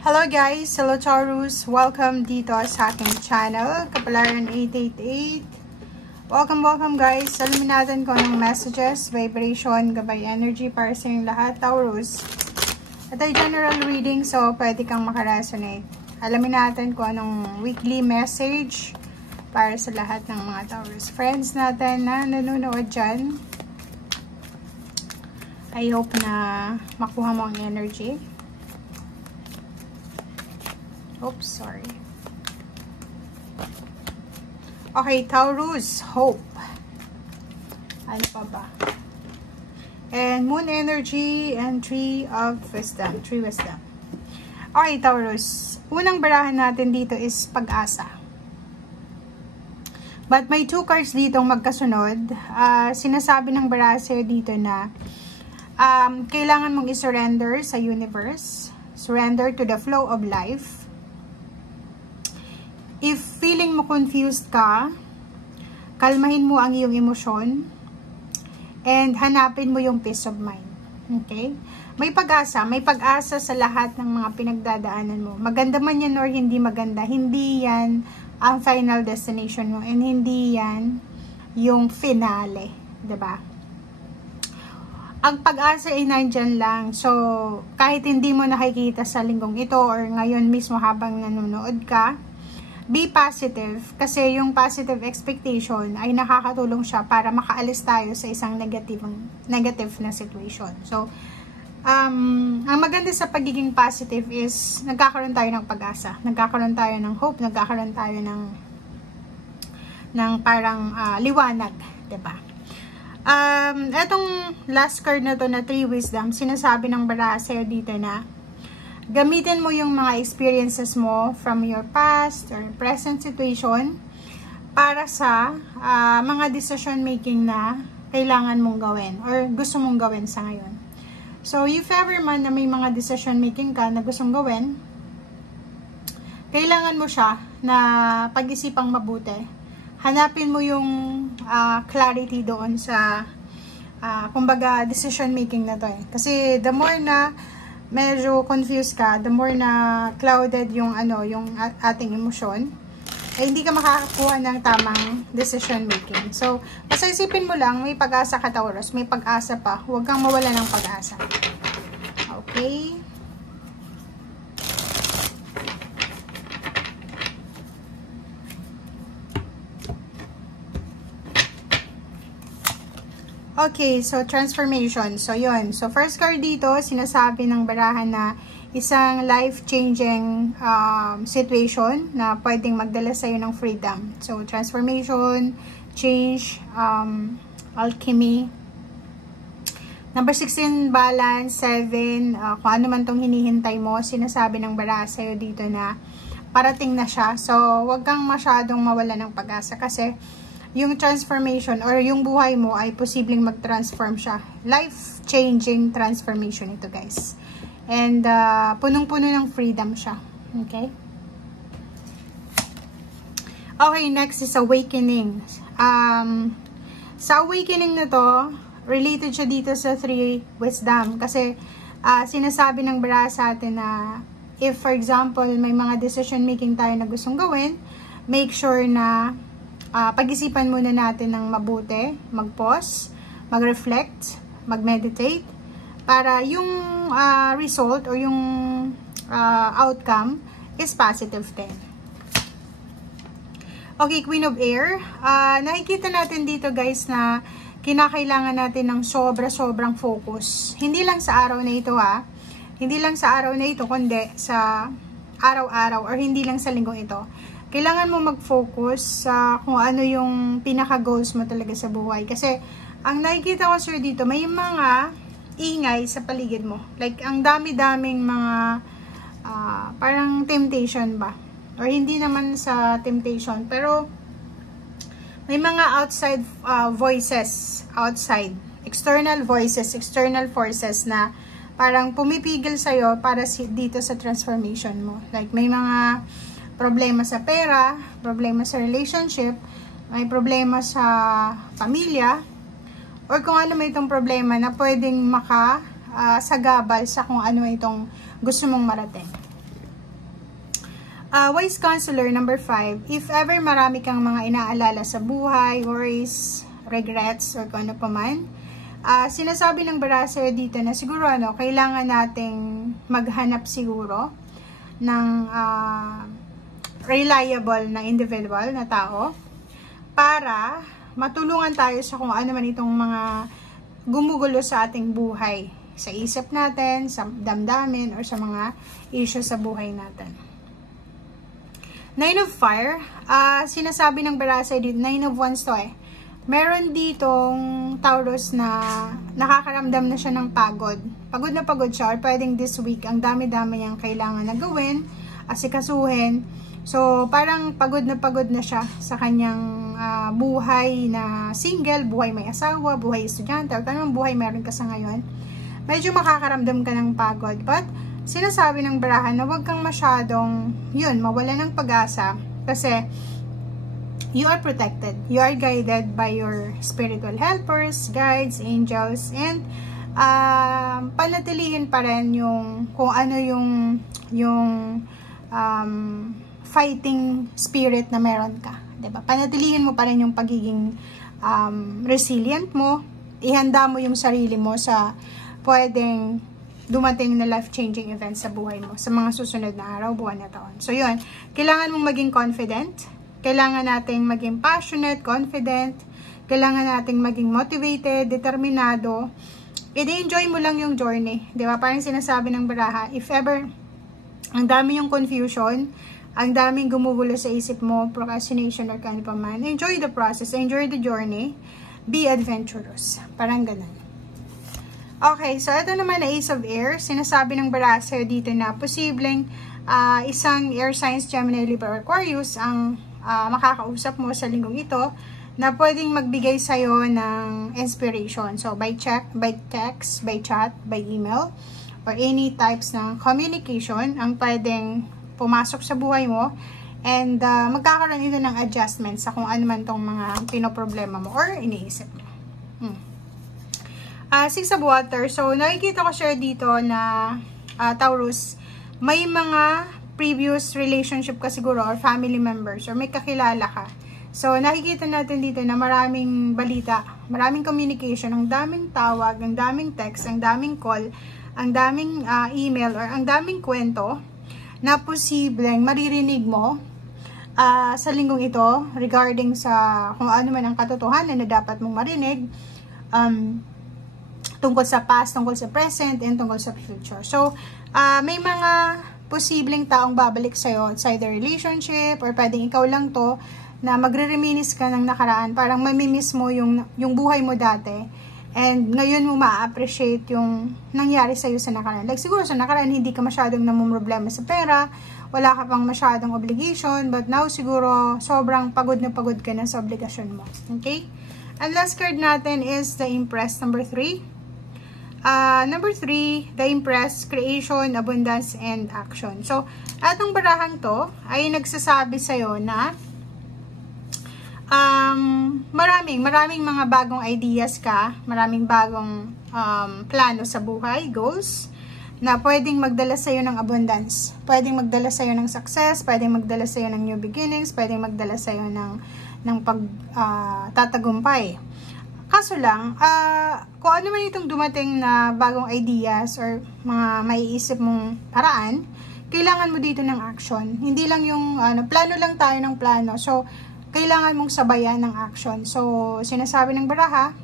Hello guys! Hello Taurus! Welcome dito sa aking channel, Kapalaran 888. Welcome guys! Alamin natin kung anong messages, vibration, gabay energy para sa inyong lahat, Taurus. Ito ay general reading, so pwede kang makaresonate. Alamin natin kung anong weekly message para sa lahat ng mga Taurus. Friends natin na nanonood dyan. I hope na makuha mo ang energy. Oops, sorry. Okay, Taurus, hope. Ano pa ba? And moon energy and tree of wisdom. Tree wisdom. Okay, Taurus. Unang barahan natin dito is pag-asa. But may two cards ditong magkasunod. Sinasabi ng baraha sa'yo dito na kailangan mong i-surrender sa universe. Surrender to the flow of life. If feeling mo confused ka, kalmahin mo ang iyong emosyon and hanapin mo yung peace of mind. Okay? May pag-asa sa lahat ng mga pinagdadaanan mo. Maganda man yan or hindi maganda, hindi yan ang final destination mo and hindi yan yung finale. Diba? Ang pag-asa ay nandyan lang. So, kahit hindi mo nakikita sa linggong ito or ngayon mismo habang nanonood ka, be positive kasi yung positive expectation ay nakakatulong siya para makaalis tayo sa isang negative na situation. So, ang maganda sa pagiging positive is nagkakaroon tayo ng pag-asa, nagkakaroon tayo ng hope, nagkakaroon tayo ng parang liwanag, diba? Etong last card na to na Tree Wisdom, sinasabi ng baraha sa'yo dito na gamitin mo yung mga experiences mo from your past or present situation para sa mga decision making na kailangan mong gawin or gusto mong gawin sa ngayon. So, if ever man na may mga decision making ka na gustong gawin, kailangan mo siya na pag-isipang mabuti. Hanapin mo yung clarity doon sa kumbaga decision making na to eh. Kasi the more na medyo confused ka, the more na clouded yung ating emosyon, eh hindi ka makakakuha ng tamang decision making. So, basta isipin mo lang, may pag-asa ka, Taurus, may pag-asa pa. Huwag kang mawala ng pag-asa. Okay? Okay, so transformation. So, yun. So, first card dito, sinasabi ng barahan na isang life-changing situation na pwedeng magdala sa'yo ng freedom. So, transformation, change, alchemy. Number 16, balance. 7, kung ano man tong hinihintay mo, sinasabi ng baraha sa'yo dito na parating na siya. So, wag kang masyadong mawala ng pag-asa kasi yung transformation or yung buhay mo ay posibleng mag-transform siya. Life-changing transformation ito, guys. And punong-puno ng freedom siya. Okay? Okay, next is awakening. Sa awakening na to, related siya dito sa Tree Wisdom. Kasi sinasabi ng baraha sa atin na if, for example, may mga decision making tayo na gustong gawin, make sure na pag-isipan muna natin ng mabuti, mag-pause, mag-reflect, mag-meditate, para yung result or yung outcome is positive din. Okay, Queen of Air. Nakikita natin dito, guys, na kinakailangan natin ng sobrang focus. Hindi lang sa araw na ito, Hindi lang sa araw na ito, kundi sa araw-araw or hindi lang sa linggong ito. Kailangan mo mag-focus sa kung ano yung pinaka-goals mo talaga sa buhay. Kasi, ang nakikita ko, sir, dito, may mga ingay sa paligid mo. Like, ang dami-daming mga parang temptation ba? Or hindi naman sa temptation, pero may mga outside voices, external voices, external forces na parang pumipigil sa'yo para dito sa transformation mo. Like, may mga problema sa pera, problema sa relationship, may problema sa pamilya, or kung ano may itong problema na pwedeng sagabal sa kung ano itong gusto mong marating. Wise Counselor number 5, if ever marami kang mga inaalala sa buhay, worries, regrets, or kung ano pa man, sinasabi ng baraser dito na siguro kailangan nating maghanap siguro ng reliable na individual na tao para matulungan tayo sa kung ano man itong mga gumugulo sa ating buhay, sa isip natin, sa damdamin, or sa mga issues sa buhay natin. Nine of Fire, sinasabi ng baraser dito, Nine of Wands to meron ditong Taurus na nakakaramdam na siya ng pagod. Pagod na pagod siya, or pwedeng this week, ang dami-dami niyang kailangan na gawin, asikasuhin. So, parang pagod na siya sa kanyang buhay na single, buhay may asawa, buhay estudyante, o anong buhay meron ka sa ngayon. Medyo makakaramdam ka ng pagod. But, sinasabi ng barahan na huwag kang masyadong, mawala ng pag-asa. Kasi, you are protected. You are guided by your spiritual helpers, guides, angels, and panatilihin pa rin yung kung ano yung fighting spirit na meron ka. Diba? Panatilihin mo pa rin yung pagiging resilient mo. Ihanda mo yung sarili mo sa pwedeng dumating na life-changing events sa buhay mo sa mga susunod na araw, buwan na taon. So, yun. Kailangan mong maging confident. Kailangan nating maging passionate, confident. Kailangan nating maging motivated, determinado. I-enjoy mo lang yung journey. Di ba? Parang sinasabi ng baraha, if ever ang dami yung confusion, ang daming gumugulo sa isip mo, procrastination or kano pa man, enjoy the process, enjoy the journey, be adventurous. Parang ganun. Okay, so ito naman na Ace of Air. Sinasabi ng baraser dito na posibleng isang air signs, Gemini, Libra, Aquarius ang makakausap mo sa linggong ito na pwedeng magbigay sa'yo ng inspiration. So, by text, by chat, by email, or any types ng communication ang pwedeng pumasok sa buhay mo and magkakaroon ito ng adjustment sa kung ano man tong mga pinoproblema mo or iniisip mo. Six of Water. So, nakikita ko siya dito na Taurus, may mga previous relationship ka siguro or family members or may kakilala ka. So, nakikita natin dito na maraming balita, maraming communication, ang daming tawag, ang daming text, ang daming call, ang daming email or ang daming kwento na posibleng maririnig mo sa linggong ito regarding sa kung ano man ang katotohanan na dapat mong marinig tungkol sa past, tungkol sa present, and tungkol sa future. So, may mga posibleng taong babalik sa'yo outside the relationship or pwedeng ikaw lang to na magre-reminisce ka ng nakaraan. Parang mamimiss mo yung buhay mo dati and ngayon mo ma-appreciate yung nangyari sa'yo sa nakaraan. Like siguro sa nakaraan hindi ka masyadong namumroblema sa pera, wala ka pang masyadong obligation, but now siguro sobrang pagod ka na sa obligasyon mo. Okay? And last card natin is the Empress number 3. Number 3, the Empress, creation, abundance, and action. So, atong barahang to ay nagsasabi sa'yo na maraming mga bagong ideas ka, maraming bagong plano sa buhay, goals, na pwedeng magdala sa'yo ng abundance. Pwedeng magdala sa'yo ng success, pwedeng magdala sa'yo ng new beginnings, pwedeng magdala sa'yo ng pagtatagumpay. Kaso lang, kung ano man itong dumating na bagong ideas or mga maiisip mong paraan, kailangan mo dito ng action. Hindi lang yung, plano lang tayo ng plano. So, kailangan mong sabayan ng action. So, sinasabi ng baraha,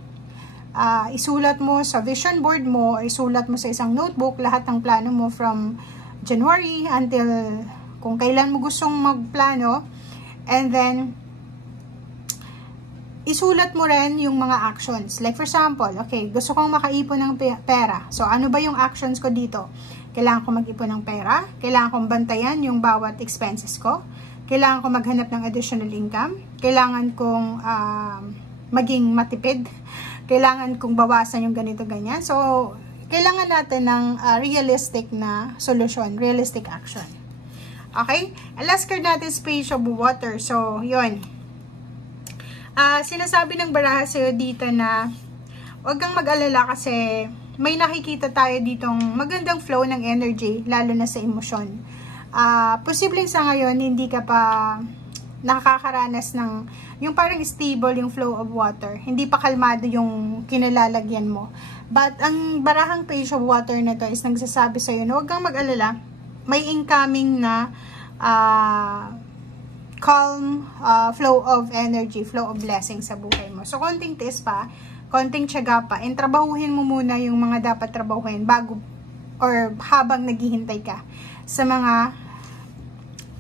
isulat mo sa vision board mo, isulat mo sa isang notebook, lahat ng plano mo from January until kung kailan mo gustong magplano. And then, isulat mo rin yung mga actions. Like for example, okay, gusto kong makaipon ng pera. So, ano ba yung actions ko dito? Kailangan ko mag-ipon ng pera. Kailangan kong bantayan yung bawat expenses ko. Kailangan kong maghanap ng additional income. Kailangan kong maging matipid. Kailangan kong bawasan yung ganito-ganyan. So, kailangan natin ng realistic na solution, realistic action. Okay? And last card natin is Page of Water. So, yun. Sinasabi ng baraha sa'yo dito na huwag kang mag-alala kasi may nakikita tayo ditong magandang flow ng energy, lalo na sa emosyon. posibleng sa ngayon, hindi ka pa nakakaranas ng yung parang stable yung flow of water. Hindi pa kalmado yung kinalalagyan mo. But ang barahang page of water na to is nagsasabi sa'yo na huwag kang mag-alala. May incoming na calm flow of energy, flow of blessing sa buhay mo. So, konting tiis pa, konting tiyaga pa, and trabahuhin mo muna yung mga dapat trabahuhin bago or habang naghihintay ka sa mga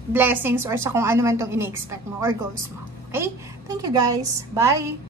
blessings or sa kung ano man tong ini-expect mo or goals mo. Okay? Thank you guys. Bye!